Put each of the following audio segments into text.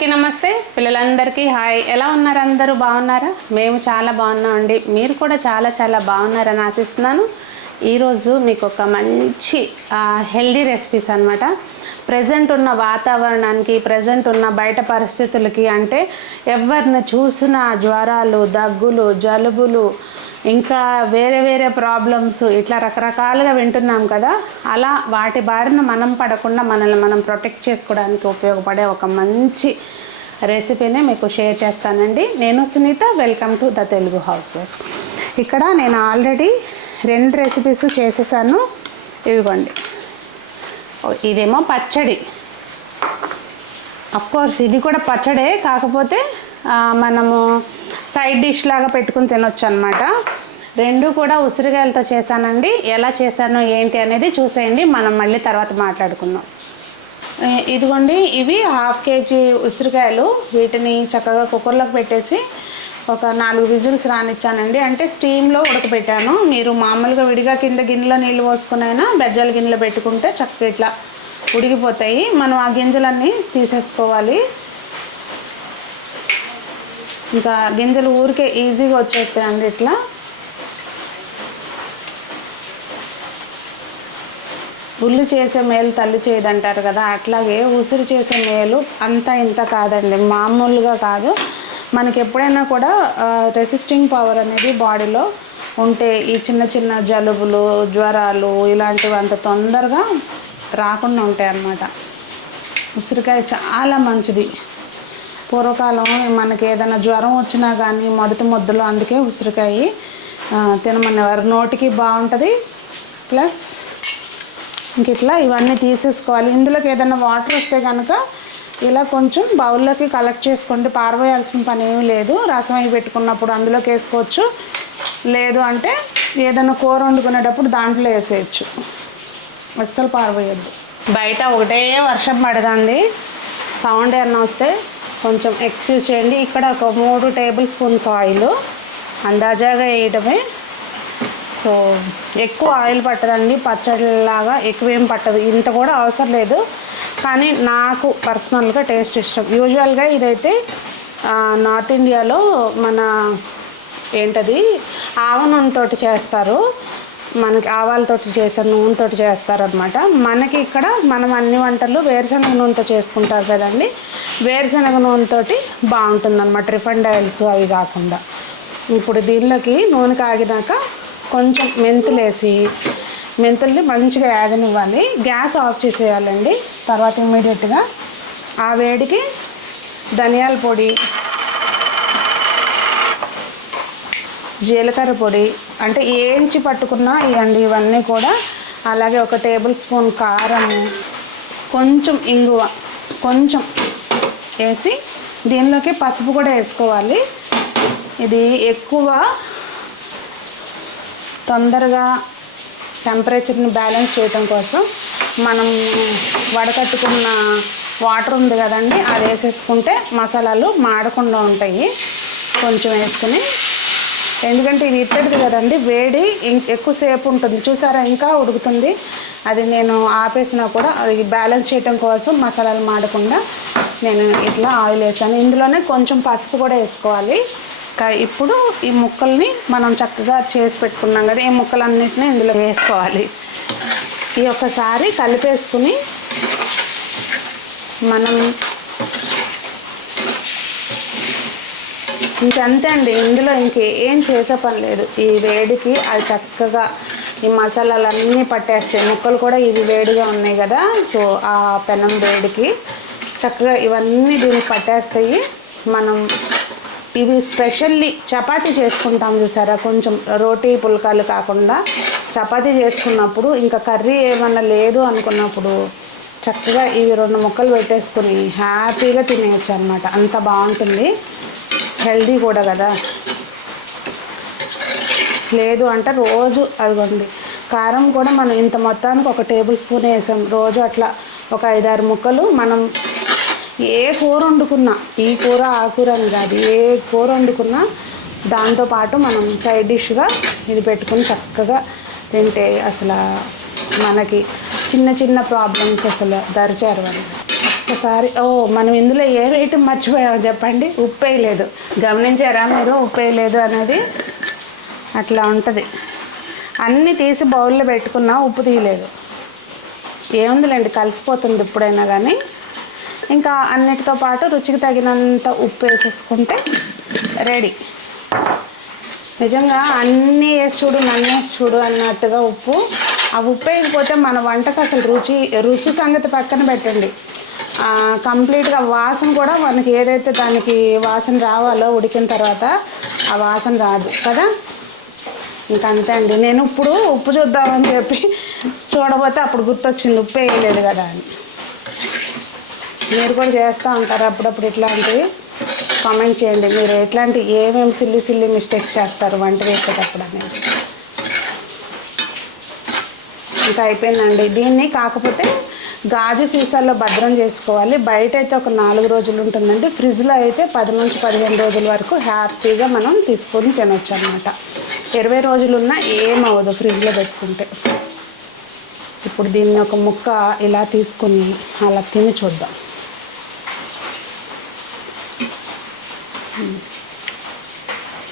అందరికీ నమస్తే, పిల్లలందరికీ హాయ్. ఎలా ఉన్నారు? అందరూ బాగున్నారా? మేము చాలా బాగున్నామండి. మీరు కూడా చాలా చాలా బాగున్నారని ఆశిస్తున్నాను. ఈరోజు మీకు ఒక మంచి హెల్దీ రెసిపీస్ అనమాట. ప్రజెంట్ ఉన్న వాతావరణానికి, ప్రజెంట్ ఉన్న బయట పరిస్థితులకి, అంటే ఎవరిని చూసినా జ్వరాలు, దగ్గులు, జలుబులు, ఇంకా వేరే వేరే ప్రాబ్లమ్స్ ఇట్లా రకరకాలుగా వింటున్నాం కదా. అలా వాటి బారిన మనం పడకుండా మనల్ని మనం ప్రొటెక్ట్ చేసుకోవడానికి ఉపయోగపడే ఒక మంచి రెసిపీనే మీకు షేర్ చేస్తానండి. నేను Sunitha, welcome to the Telugu housewife. ఇక్కడ నేను ఆల్రెడీ 2 రెసిపీస్ చేసేసాను. ఇవిగోండి, ఇదేమో పచ్చడి. అఫ్కోర్స్ ఇది కూడా పచ్చడే, కాకపోతే మనము సైడ్ డిష్ లాగా పెట్టుకుని తినొచ్చు అనమాట. 2 కూడా ఉసిరికాయలతో చేశానండి. ఎలా చేశానో ఏంటి అనేది చూసేయండి, మనం మళ్ళీ తర్వాత మాట్లాడుకుందాం. ఇదిగోండి, ఇవి 1/2 kg ఉసిరికాయలు. వీటిని చక్కగా కుక్కర్లోకి పెట్టేసి ఒక 4 విజిల్స్ రానిచ్చానండి. అంటే స్టీమ్లో ఉడకబెట్టాను. మీరు మామూలుగా విడిగా కింద గిన్నెలో నీళ్ళు పోసుకునైనా బెజ్జల గిన్నెలో పెట్టుకుంటే చక్కగా ఇట్లా ఉడికిపోతాయి. మనం ఆ గింజలన్నీ తీసేసుకోవాలి. ఇంకా గింజలు ఊరికే ఈజీగా వచ్చేస్తాయండి. ఇట్లా ఉల్లి చేసే మేలు తల్లి చేయదంటారు కదా, అట్లాగే ఉసిరి చేసే మేలు అంత ఇంత కాదండి, మామూలుగా కాదు. మనకి ఎప్పుడైనా కూడా రెసిస్టింగ్ పవర్ అనేది బాడీలో ఉంటే ఈ చిన్న చిన్న జలుబులు, జ్వరాలు ఇలాంటివి అంత తొందరగా రాకుండా ఉంటాయి అన్నమాట. ఉసిరికాయ చాలా మంచిది. పూర్వకాలం మనకి ఏదైనా జ్వరం వచ్చినా కానీ మొదటి ముద్దలో అందుకే ఉసిరికాయ తినమనేవారు. నోటికి బాగుంటుంది. ప్లస్ ఇంక ఇట్లా ఇవన్నీ తీసేసుకోవాలి. ఇందులోకి ఏదైనా వాటర్ వస్తే కనుక ఇలా కొంచెం బౌల్లోకి కలెక్ట్ చేసుకోండి. పారవేయాల్సిన పని ఏమీ లేదు. రసం అవి పెట్టుకున్నప్పుడు అందులోకి వేసుకోవచ్చు, లేదు అంటే ఏదైనా కూర వండుకునేటప్పుడు దాంట్లో వేసేయచ్చు. అస్సలు పారవేయద్దు. బయట ఒకటే వర్షం పడుతుంది. సౌండ్ ఏమన్నా వస్తే కొంచెం ఎక్స్క్యూజ్ చేయండి. ఇక్కడ ఒక 3 టేబుల్ స్పూన్స్ ఆయిల్ అందాజాగా వేయడమే. సో ఎక్కువ ఆయిల్ పట్టదండి, పచ్చడిలాగా ఎక్కువేం పట్టదు. ఇంత కూడా అవసరం లేదు, కానీ నాకు పర్సనల్గా టేస్ట్ ఇష్టం. యూజువల్గా ఇదైతే నార్త్ ఇండియాలో మన ఏంటది ఆవ నూనెతో చేస్తారు. మనకి ఆవాలతో చేసే నూనెతో చేస్తారనమాట. మనకి ఇక్కడ మనం అన్ని వంటలు వేరుశనగ నూనెతో చేసుకుంటారు కదండి. వేరుశనగ నూనెతోటి బాగుంటుందన్నమాట, రిఫైండ్ ఆయిల్స్ అవి కాకుండా. ఇప్పుడు దీనిలోకి నూనె కాగినాక కొంచెం మెంతులు వేసి మెంతుల్ని మంచిగా యాగనివ్వాలి. Gas off చేసేయాలండి. తర్వాత ఇమ్మీడియట్గా ఆ వేడికి ధనియాల పొడి, జీలకర్ర పొడి, అంటే ఏంచి పట్టుకున్నా ఇవ్వండి ఇవన్నీ కూడా. అలాగే ఒక టేబుల్ స్పూన్ కారము, కొంచెం ఇంగువ కొంచెం వేసి దీనిలోకి పసుపు కూడా వేసుకోవాలి. ఇది ఎక్కువ తొందరగా టెంపరేచర్ని బ్యాలెన్స్ చేయడం కోసం మనం వడకట్టుకున్న వాటర్ ఉంది కదండి, అది వేసేసుకుంటే మసాలాలు మాడకుండా ఉంటాయి. కొంచెం వేసుకుని, ఎందుకంటే ఇది ఇత్తడిది కదండి, వేడి ఎక్కువసేపు ఉంటుంది. చూసారా, ఇంకా ఉడుకుతుంది. అది నేను ఆపేసినా కూడా అది బ్యాలెన్స్ చేయడం కోసం మసాలాలు మాడకుండా నేను ఇట్లా ఆయిల్ వేసాను. ఇందులోనే కొంచెం పసుపు కూడా వేసుకోవాలి. ఇప్పుడు ఈ ముక్కల్ని మనం చక్కగా చేసి పెట్టుకున్నాం కదా, ఈ ముక్కలన్నిటిని ఇందులో వేసుకోవాలి. ఈ ఒక్కసారి కలిపేసుకుని మనం ఇంకంతే అండి. ఇందులో ఇంకేం చేసే పని లేదు. ఈ వేడికి అది చక్కగా ఈ మసాలాలన్నీ పట్టేస్తాయి. ముక్కలు కూడా ఇవి వేడిగా ఉన్నాయి కదా, సో ఆ పెనం వేడికి చక్కగా ఇవన్నీ దీనికి పట్టేస్తాయి. మనం ఇవి స్పెషల్లీ చపాతీ చేసుకుంటాం చూసారా, కొంచెం రోటీ పుల్కాలు కాకుండా చపాతీ చేసుకున్నప్పుడు, ఇంకా కర్రీ ఏమన్నా లేదు అనుకున్నప్పుడు చక్కగా ఇవి 2 ముక్కలు పెట్టేసుకుని హ్యాపీగా తినేయచ్చు అనమాట. అంత బాగుంటుంది. హెల్దీ కూడా కదా. లేదు అంటే రోజు అదిగోండి, కారం కూడా మనం ఇంత మొత్తానికి 1 టేబుల్ స్పూన్ వేసాం. రోజు అట్లా ఒక 5-6 ముక్కలు మనం ఏ కూర వండుకున్నా, ఈ కూర ఆ కూర అని కాదు, ఏ కూర వండుకున్నా దాంతోపాటు మనం సైడ్ డిష్గా ఇది పెట్టుకుని చక్కగా తింటే అసలు మనకి చిన్న చిన్న ప్రాబ్లమ్స్ అసలు దరిచారు వాళ్ళు. ఒకసారి మనం ఇందులో ఏ ఐటమ్ మర్చిపోయామో చెప్పండి, ఉప్పు వేయలేదు. గమనించారా మీరు ఉప్పు వేయలేదు అనేది? అట్లా ఉంటుంది. అన్నీ తీసి బౌల్లో పెట్టుకున్నా ఉప్పు తీయలేదు. ఏముందిలేండి, కలిసిపోతుంది ఎప్పుడైనా కానీ. ఇంకా అన్నిటితో పాటు రుచికి తగినంత ఉప్పు వేసేసుకుంటే రెడీ. నిజంగా అన్నీ వేసి చూడు నన్ను వేసి చూడు అన్నట్టుగా ఉప్పు. ఆ ఉప్పు వేయకపోతే మన వంటకు అసలు రుచి సంగతి పక్కన పెట్టండి, కంప్లీట్గా వాసన కూడా మనకి ఏదైతే దానికి వాసన రావాలో ఉడికిన తర్వాత ఆ వాసన రాదు కదా. ఇంకా అంతే అండి. నేను ఇప్పుడు ఉప్పు చూద్దామని చెప్పి చూడబోతే అప్పుడు గుర్తొచ్చింది ఉప్పు వేయలేదు కదా అని. మీరు కూడా చేస్తూ ఉంటారు అప్పుడప్పుడు ఇట్లాంటివి? కామెంట్ చేయండి మీరు ఎట్లాంటి ఏమేమి సిల్లీ మిస్టేక్స్ చేస్తారు వంట వేసేటప్పుడు అనేది. ఇంకా అయిపోయిందండి. దీన్ని కాకపోతే గాజు సీసాల్లో భద్రం చేసుకోవాలి. బయట అయితే ఒక 4 రోజులు ఉంటుందండి. ఫ్రిడ్జ్లో అయితే 10 నుంచి 15 రోజుల వరకు హ్యాపీగా మనం తీసుకొని తినొచ్చు అన్నమాట. 20 రోజులున్నా ఏమవ్వదు ఫ్రిడ్జ్లో పెట్టుకుంటే. ఇప్పుడు దీన్ని ఒక ముక్క ఇలా తీసుకొని అలా తిని చూద్దాం.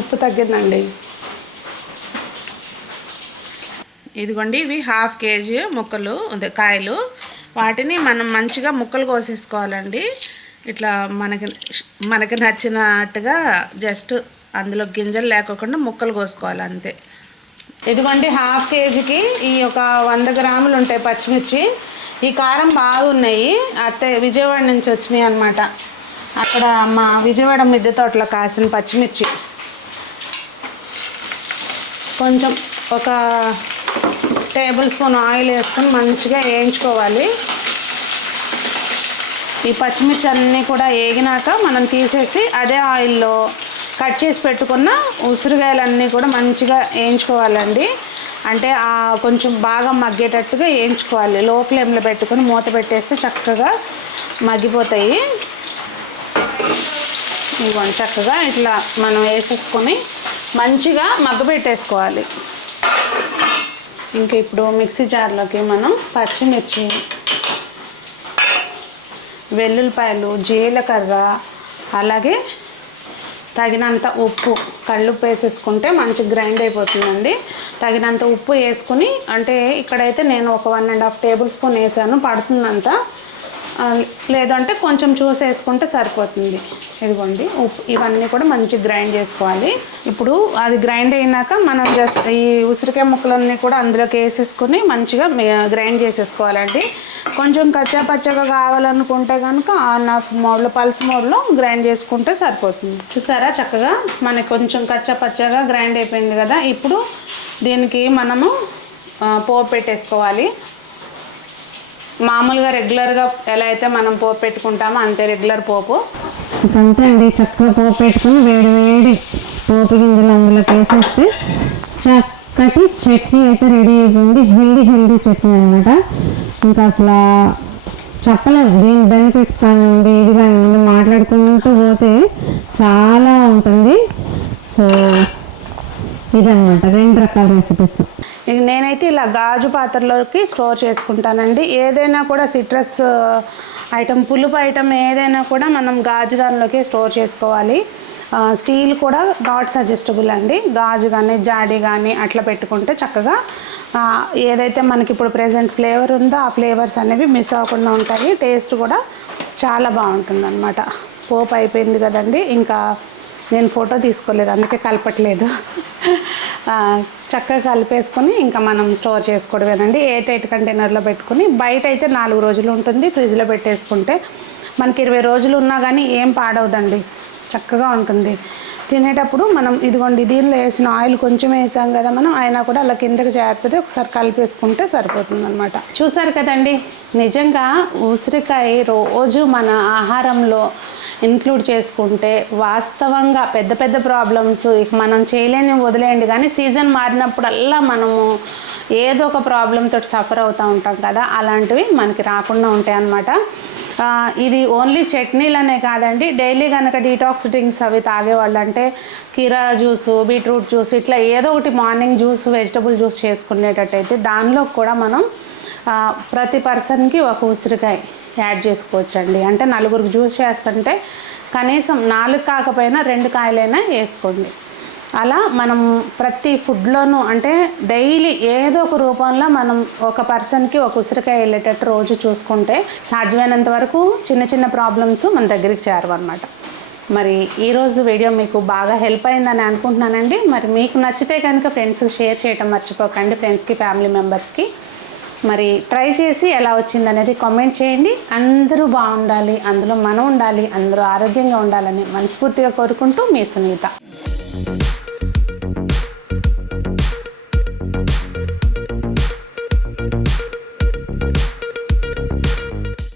ఉప్పు తగ్గిందండి. ఇదిగోండి, ఇవి 1/2 కేజీ ముక్కలు కాయలు. వాటిని మనం మంచిగా ముక్కలు కోసేసుకోవాలండి. ఇట్లా మనకి నచ్చినట్టుగా జస్ట్ అందులో గింజలు లేకోకుండా ముక్కలు కోసుకోవాలి అంతే. ఇదిగోండి, 1/2 కేజీకి ఈ ఒక 100 గ్రాములు ఉంటాయి పచ్చిమిర్చి. ఈ కారం బాగున్నాయి. విజయవాడ నుంచి వచ్చినాయి అన్నమాట. అక్కడ మా విజయవాడ మిద్దె తోటలో కాసిన పచ్చిమిర్చి. కొంచెం ఒక టేబుల్ స్పూన్ ఆయిల్ వేసుకొని మంచిగా వేయించుకోవాలి. ఈ పచ్చిమిర్చి అన్నీ కూడా వేగినాక మనం తీసేసి అదే ఆయిల్లో కట్ చేసి పెట్టుకున్న ఉసిరికాయలన్నీ కూడా మంచిగా వేయించుకోవాలండి. అంటే కొంచెం బాగా మగ్గేటట్టుగా వేయించుకోవాలి. లో ఫ్లేమ్లో పెట్టుకొని మూత పెట్టేస్తే చక్కగా మగ్గిపోతాయి. ఇవ్వండి, చక్కగా ఇట్లా మనం వేసేసుకొని మంచిగా మగ్గబెట్టేసుకోవాలి. ఇంకా ఇప్పుడు మిక్సీ జార్లోకి మనం పచ్చిమిర్చి, వెల్లుల్లిపాయలు, జీలకర్ర, అలాగే తగినంత ఉప్పు, కళ్ళుప్పు వేసేసుకుంటే మంచి గ్రైండ్ అయిపోతుందండి. తగినంత ఉప్పు వేసుకుని, అంటే ఇక్కడైతే నేను ఒక 1.5 టేబుల్ స్పూన్ వేసాను, పడుతుందంతా. లేదంటే కొంచెం చూసి వేసుకుంటే సరిపోతుంది. ఇదిగోండి ఉప్పు, ఇవన్నీ కూడా మంచి గ్రైండ్ చేసుకోవాలి. ఇప్పుడు అది గ్రైండ్ అయినాక మనం జస్ట్ ఈ ఉసిరికాయ ముక్కలన్నీ కూడా అందులోకి వేసేసుకొని మంచిగా గ్రైండ్ చేసేసుకోవాలండి. కొంచెం కచ్చా పచ్చగా కావాలనుకుంటే కనుక ఆన్-ఆఫ్ మోడ్లో, పల్స్ మోడ్లో గ్రైండ్ చేసుకుంటే సరిపోతుంది. చూసారా, చక్కగా మనకి కొంచెం కచ్చా పచ్చగా గ్రైండ్ అయిపోయింది కదా. ఇప్పుడు దీనికి మనము పోపు పెట్టేసుకోవాలి. మామూలుగా రెగ్యులర్గా ఎలా అయితే మనం పోపు పెట్టుకుంటామో అంతే రెగ్యులర్ పోపు. అంతే అండి, చక్కగా పోపు పెట్టుకుని వేడి పోపు గింజలు అందులోకి వేసేస్తే చక్కటి చట్నీ అయితే రెడీ అయిపోయింది. హెల్దీ చట్నీ అనమాట. ఇంకా అసలు చెప్పలేదు దీని బెనిఫిట్స్ కానివ్వండి, ఇది కానివ్వండి, మాట్లాడుకుంటూ పోతే చాలా ఉంటుంది. సో ఇదన్నమాట 2 రకాల రెసిపీస్. నేనైతే ఇలా గాజు పాత్రలోకి స్టోర్ చేసుకుంటానండి. ఏదైనా కూడా సిట్రస్ ఐటమ్, పులుపు ఐటమ్ ఏదైనా కూడా మనం గాజు దానిలోకి స్టోర్ చేసుకోవాలి. స్టీల్ కూడా నాట్ సజెస్టబుల్ అండి. గాజు కానీ జాడీ కానీ అట్లా పెట్టుకుంటే చక్కగా ఏదైతే మనకి ఇప్పుడు ప్రెజెంట్ ఫ్లేవర్ ఉందో ఆ ఫ్లేవర్స్ అనేవి మిస్ అవ్వకుండా ఉంటాయి. టేస్ట్ కూడా చాలా బాగుంటుంది అన్నమాట. పోపు అయిపోయింది కదండి. ఇంకా నేను ఫోటో తీసుకోలేదు, అందుకే కలపట్లేదు. చక్కగా కలిపేసుకొని ఇంకా మనం స్టోర్ చేసుకోవడమేనండి. 8 కంటైనర్లో పెట్టుకుని, బయట అయితే 4 రోజులు ఉంటుంది. ఫ్రిడ్జ్లో పెట్టేసుకుంటే మనకి 20 రోజులు ఉన్నా కానీ ఏం పాడవదండి, చక్కగా ఉంటుంది. తినేటప్పుడు మనం ఇదిగోండి దీనిలో వేసిన ఆయిల్ కొంచెం వేసాం కదా మనం, అయినా కూడా అలా కిందకి చేరుతుంది. ఒకసారి కలిపేసుకుంటే సరిపోతుంది అనమాట. చూసారు కదండి, నిజంగా ఉసిరికాయ రోజు మన ఆహారంలో ఇంక్లూడ్ చేసుకుంటే వాస్తవంగా పెద్ద ప్రాబ్లమ్స్ ఇక మనం చేయలేని వదిలేయండి. కానీ సీజన్ మారినప్పుడల్లా మనము ఏదో ఒక ప్రాబ్లంతో సఫర్ అవుతూ ఉంటాం కదా, అలాంటివి మనకి రాకుండా ఉంటాయి అన్నమాట. ఇది ఓన్లీ చట్నీలనే కాదండి, డైలీ కనుక డీటాక్స్ డ్రింక్స్ అవి తాగేవాళ్ళు, అంటే కీరా జ్యూసు, బీట్రూట్ జ్యూస్, ఇట్లా ఏదో ఒకటి మార్నింగ్ జ్యూస్, వెజిటబుల్ జ్యూస్ చేసుకునేటట్టయితే దానిలో కూడా మనం ప్రతి పర్సన్కి ఒక ఉసిరికాయ యాడ్ చేసుకోవచ్చండి. అంటే నలుగురికి జ్యూస్ చేస్తుంటే కనీసం 4 కాకపోయినా 2 కాయలైనా వేసుకోండి. అలా మనం ప్రతి ఫుడ్లోనూ అంటే డైలీ ఏదో ఒక రూపంలో మనం ఒక పర్సన్కి ఒక ఉసిరికాయ వెళ్ళేటట్టు రోజు చూసుకుంటే సాధ్యమైనంత వరకు చిన్న చిన్న ప్రాబ్లమ్స్ మన దగ్గరికి చేరవన్నమాట. మరి ఈరోజు వీడియో మీకు బాగా హెల్ప్ అయిందని అనుకుంటున్నానండి. మరి మీకు నచ్చితే కనుక ఫ్రెండ్స్కి షేర్ చేయడం మర్చిపోకండి, ఫ్రెండ్స్కి ఫ్యామిలీ మెంబర్స్కి. మరి ట్రై చేసి ఎలా వచ్చిందనేది కామెంట్ చేయండి. అందరూ బాగుండాలి, అందులో మనం ఉండాలి, అందరూ ఆరోగ్యంగా ఉండాలని మనస్ఫూర్తిగా కోరుకుంటూ మీ సునీత.